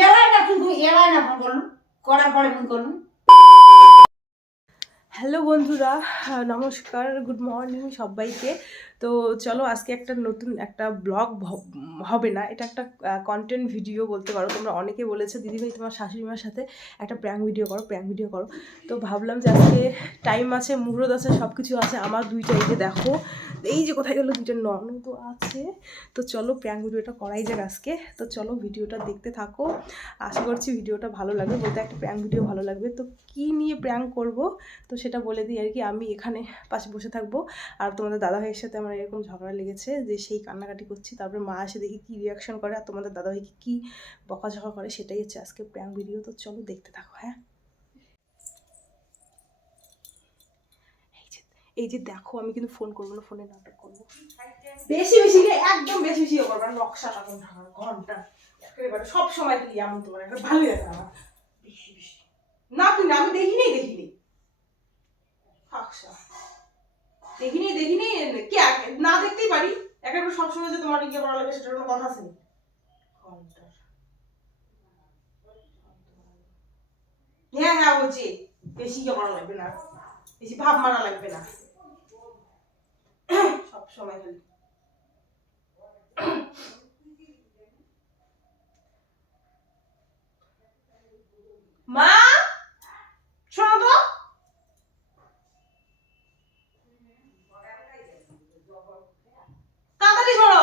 ఎలా నాకు ఎలా పడుకోను కోడలు పడి ముందుకోను হ্যালো বন্ধুরা নমস্কার, গুড মর্নিং সবাইকে। তো চলো আজকে একটা নতুন একটা ব্লগ হবে না, এটা একটা কন্টেন্ট ভিডিও বলতে পারো। তোমরা অনেকে বলেছ, দিদিভাই, তোমার শাশুড়িমার সাথে একটা প্র্যাঙ্ক ভিডিও করো প্র্যাঙ্ক ভিডিও করো। তো ভাবলাম যে আজকে টাইম আছে, মুহূর্ত আছে সব কিছু আছে। আমার দুইটা এই যে দেখো, এই যে কোথায় গেলো দুইটা ননদ আছে। তো চলো প্র্যাঙ্ক ভিডিওটা করাই যাক আজকে। তো চলো ভিডিওটা দেখতে থাকো। আশা করছি ভিডিওটা ভালো লাগবে। বলতে একটা প্র্যাঙ্ক ভিডিও ভালো লাগবে। তো কী নিয়ে প্র্যাঙ্ক করব? তো সেটা বলে দিই আর কি। আমি এখানে পাশে বসে থাকব। আর তোমাদের দাদা ভাইয়ের সাথে আমার এরকম ঝগড়া লেগেছে যে সেই কান্নাকাটি করছি। তারপরে মা এসে দেখি কী রিয়াকশন করে আর তোমাদের দাদা ভাইকে কী বকাঝকা করে সেটাই হচ্ছে আজকে প্র্যাঙ্ক ভিডিও তো চলো দেখতে থাকো হ্যাঁ? এই যে দেখো, আমি কিন্তু ফোন করব না ফোনে নাটক করব। বেশি বেশি একদম বেশি বেশি করব নকশা তখন ঘণ্টা। সব সময় তুই এমন তোমার ভালো লাগে আমার। না, তুই আমি দেখিনি দেখিনি। আকশা দেখিনি দেখিনি, কি না দেখতেই পারি। একেবারে সবসময় যে তোমার ইয়ে করা লাগে সেটার কোনো কথা আছে হ্যাঁ হ্যাঁ বলছি। বেশি ইয়ে করা লাগবে না। বেশি ভাব মারা লাগবে না। সব সময় খালি। মা! শোনো তো তাড়াতাড়ি শোনো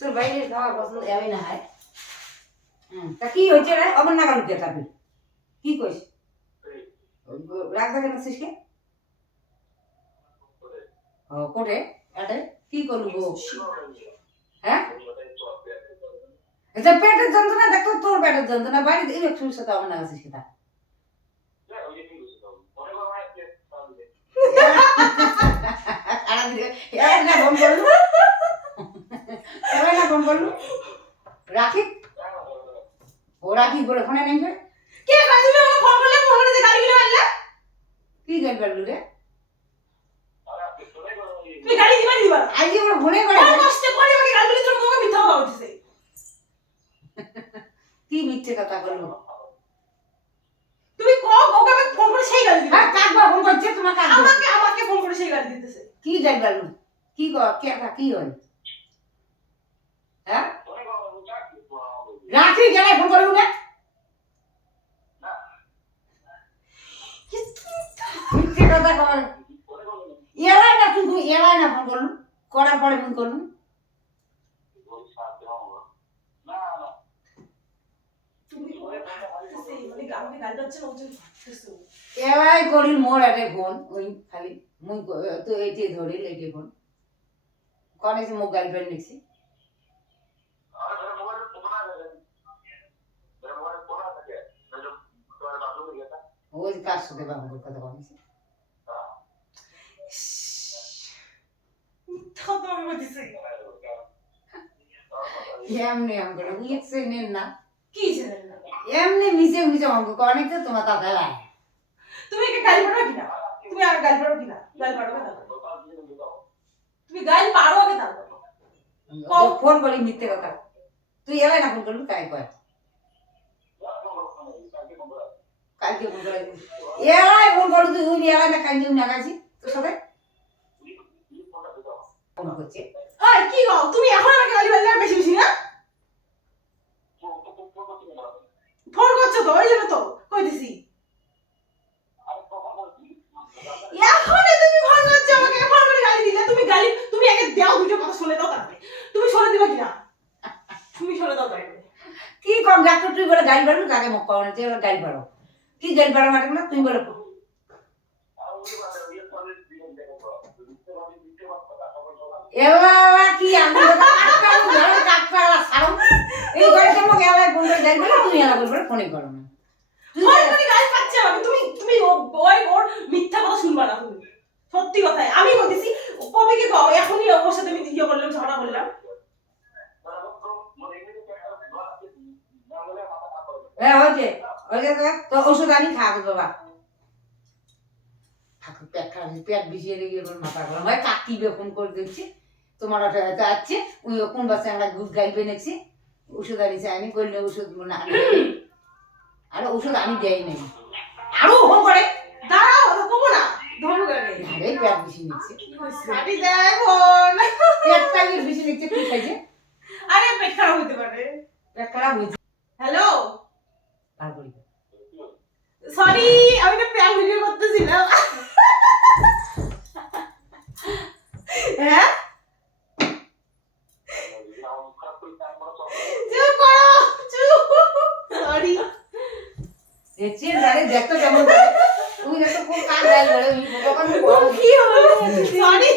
তোর বাইরে খাওয়া পছন্দ না, হয়? তা কি হয়েছে রে? অমর কে তাপি কি কইস? রাগ দেখে কে? ও, কোটে? আটে কি করলু গো হ্যাঁ? এটা পেটের যন্ত্রণা, দেখো তোর পেটের যন্ত্রণা। বাড়িতে একটু সাথে আমার না আছিস সেটা এবার না ফোন করলু রাখি? ও রাখি বলে ফোনে নেই? কে গালি দিলে ফোন করলে ফোন করে গালি দিলে মারলে। কি গাল পারলু রে? তুমি গালি দিবা দিবা? আজকে বলে ফোনে করে কষ্ট করে আমাকে গালি দিলে তুমি তোমাকে মিথ্যা কথা বলতেছে? কি মিথ্যে কথা করলু তুমি ক ওকে আমি ফোন করে সেই গালি দিবা। হ্যাঁ কাকবা ফোন করছে তোমার কাকবা। আমাকে আমাকে ফোন করে সেই গালি দিতেছে। কি গাল পারলু কি কর কে কি হয়? গেলে ফোন করলু না কথা কর। এলাই না এলাই ফোন করলু করার পরে ফোন করলু। এলাই করিল মোর আরে ফোন ওই খালি মুই তো এইটি ধরিল এইটি ফোন। কথা কনেছে মিথ্যা তো আমি বলতেছি এমনি করে উইছে নেন না। কি জানেন না? এমনি মিশে মিশে অঙ্ক কনে তো তোমার দাদা তুমি একে গালি পারো কিনা? তুমি আগে গালি পারো কিনা? গালি পারো কিনা তুমি গালি পারো আগে দাও কও। ফোন করি মিথ্যে কথা। তুই এলাই না ফোন করলু তাই কয় কালকে ফোন করে এলাই ফোন করলু তুই উনি এলাই না কালকে উনি আগাছি তোর সাথে? ফোন করছে। হাই কি গাও তুমি এখন আমাকে গালি আর বেশি বেশি না? ফোন করছ তো ওই জন্য তো কইতেছি। এখন তুমি ফোন করছ আমাকে গাইল বাড়ো কাকে মক্কা বানাচ্ছে এবার গাইল বাড়ো কি গাইল বাড়া মাঠে না। তুমি বলে করো না। তুমি গাইল তুমি তুমি ওই ওর মিথ্যা কথা শুনবা সত্যি কথাই আমি বলতেছি কবে কি কও এখনই ওর সাথে আমি ইয়ে করলাম ঝগড়া করলাম। হ্যাঁ হয়েছে হয়েছে তো ওষুধ আনি খাওয়া বাবা ঠাকুর পেট খারাপ পেট বিষিয়ে লেগে এবার মাথা গরম হয় কাকি ফোন করে দিচ্ছি তোমার ওটা হয়তো আছে ওই কোন বাচ্চা আমরা দুধ গাইবে নেছি ওষুধ আনিছে আমি করলে ওষুধ মনে আনি ওষুধ আমি দেই নাই। আরও ফোন করে দাঁড়াও কমো না ধরো গাড়ি। আরে পেট বেশি নিচ্ছে। আরে দেখো পেটটা বেশি নিচ্ছে কি খাইছে? আরে পেট খারাপ হতে পারে। পেট খারাপ হয়েছে হ্যালো তারপরে সরি আমি একটা প্র্যাঙ্ক ভিডিও করতেছিলাম হ্যাঁ চুপ করো চুপ সরি দেখছি জানে দেখতো কেমন তুমি দেখতো কোন কাজ গাই করে ওই কখন কি হলো? সরি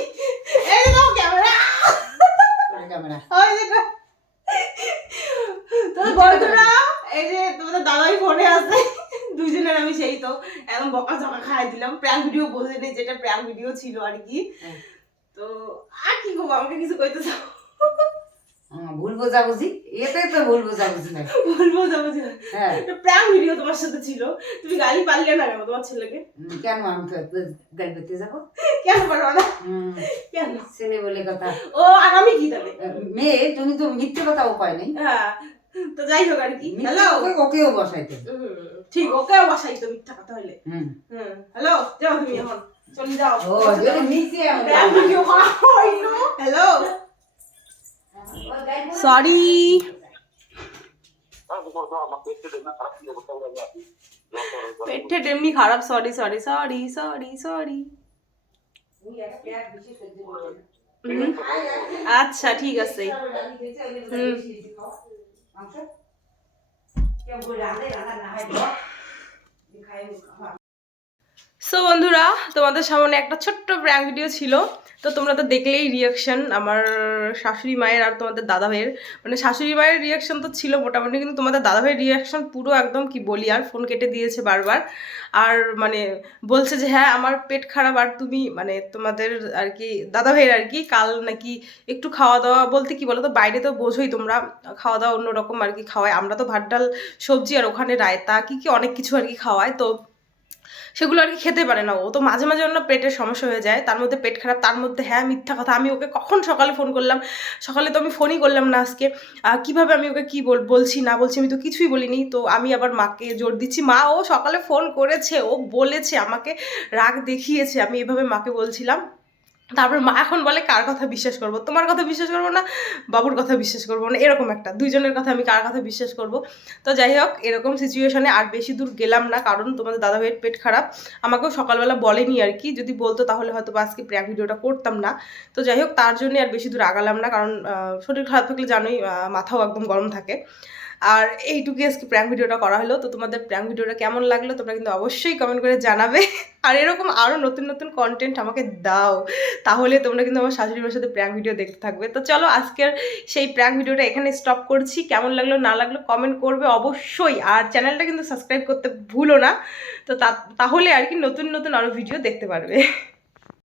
এই যে দাও ক্যামেরা ক্যামেরা ওই যে তো বন্ধুরা এই যে তোমাদের দাদাই ফোনে আছে। দুইজনের আমি সেই তো। একদম বকা ঝকা খাই দিলাম। প্র্যাঙ্ক ভিডিও নেই যেটা প্র্যাঙ্ক ভিডিও ছিল আর কি। হ্যাঁ। তো আর কি করব? আমাকে কিছু কইতে চাও? ভুল বোঝাবুঝি? এটাই তো ভুল বোঝাবুঝি না বলব যাব যে হ্যাঁ। প্র্যাঙ্ক ভিডিও তোমার সাথে ছিল। তুমি গালি পারলে না কেন তোমার ছেলেকে? কেন আমি তো গাড়ি করতে যাব? কেন পারব না? কেন? ছেলে বলে কথা। ও আগামী কি তবে মেয়ে তুমি তো মিথ্যে কথা উপায় নেই। হ্যাঁ তো যাই হোক আর কি। হ্যালো ওকেও বসাইতে ঠিক ওকেও বাসাই তো মিথ্যা কথা হইলে। হুম। হুম হ্যালো যাও তুমি এখন চলে যাও। ও নিচে হ্যালো সরি পেটের এমনি খারাপ sorry sorry sorry sorry sorry আচ্ছা ঠিক আছে। হুম। সো বন্ধুরা, তোমাদের সামনে একটা ছোট্ট প্র্যাঙ্ক ভিডিও ছিল। তো তোমরা তো দেখলেই রিয়াকশন আমার শাশুড়ি মায়ের আর তোমাদের দাদা ভাইয়ের মানে শাশুড়ি মায়ের রিয়াকশন তো ছিল মোটামুটি, কিন্তু তোমাদের দাদা ভাইয়ের রিয়াকশন পুরো একদম কি বলি, আর ফোন কেটে দিয়েছে বারবার। আর মানে বলছে যে হ্যাঁ আমার পেট খারাপ, আর তুমি মানে তোমাদের আর কি দাদা ভাইয়ের আর কি, কাল নাকি একটু খাওয়া দাওয়া বলতে কি বলো তো বাইরে তো বোঝোই তোমরা খাওয়া দাওয়া অন্যরকম আর কি খাওয়ায়। আমরা তো ভাত, ডাল, সবজি আর ওখানে রায়তা, কি কি অনেক কিছু আর কি খাওয়ায়। তো সেগুলো আর কি খেতে পারে না ও। তো মাঝে মাঝে অন্য পেটের সমস্যা হয়ে যায়, তার মধ্যে পেট খারাপ, তার মধ্যে হ্যাঁ মিথ্যা কথা। আমি ওকে কখন সকালে ফোন করলাম? সকালে তো আমি ফোনই করলাম না আজকে। কীভাবে আমি ওকে কী বল বলছি, না বলছি, আমি তো কিছুই বলিনি। তো আমি আবার মাকে জোর দিচ্ছি, মা, ও সকালে ফোন করেছে, ও বলেছে, আমাকে রাগ দেখিয়েছে। আমি এভাবে মাকে বলছিলাম। তারপর মা এখন বলে, কার কথা বিশ্বাস করব? তোমার কথা বিশ্বাস করব না, বাবুর কথা বিশ্বাস করব না। এরকম একটা, দুইজনের কথা আমি কার কথা বিশ্বাস করব? তো যাই হোক, এরকম সিচুয়েশনে আর বেশি দূর গেলাম না, কারণ তোমাদের দাদা ভাইয়ের পেট খারাপ। আমাকেও সকালবেলা বলেনি আর কি, যদি বলতো তাহলে হয়তো বা আজকে প্র্যাঙ্ক ভিডিওটা করতাম না। তো যাই হোক, তার জন্য আর বেশি দূর আগালাম না, কারণ শরীর খারাপ থাকলে জানোই মাথাও একদম গরম থাকে। আর এইটুকুই আজকে প্র্যাঙ্ক ভিডিওটা করা হলো। তো তোমাদের প্র্যাঙ্ক ভিডিওটা কেমন লাগল তোমরা কিন্তু অবশ্যই কমেন্ট করে জানাবে। আর এরকম আরও নতুন নতুন কন্টেন্ট আমাকে দাও। তাহলে তোমরা কিন্তু আমার শাশুড়ি মার সাথে প্র্যাঙ্ক ভিডিও দেখতে থাকবে। তো চলো আজকের সেই প্র্যাঙ্ক ভিডিওটা এখানে স্টপ করছি। কেমন লাগল, না লাগল কমেন্ট করবে অবশ্যই। আর চ্যানেলটা কিন্তু সাবস্ক্রাইব করতে ভুলো না। তা- তাহলে আর কি নতুন নতুন আরও ভিডিও দেখতে পারবে।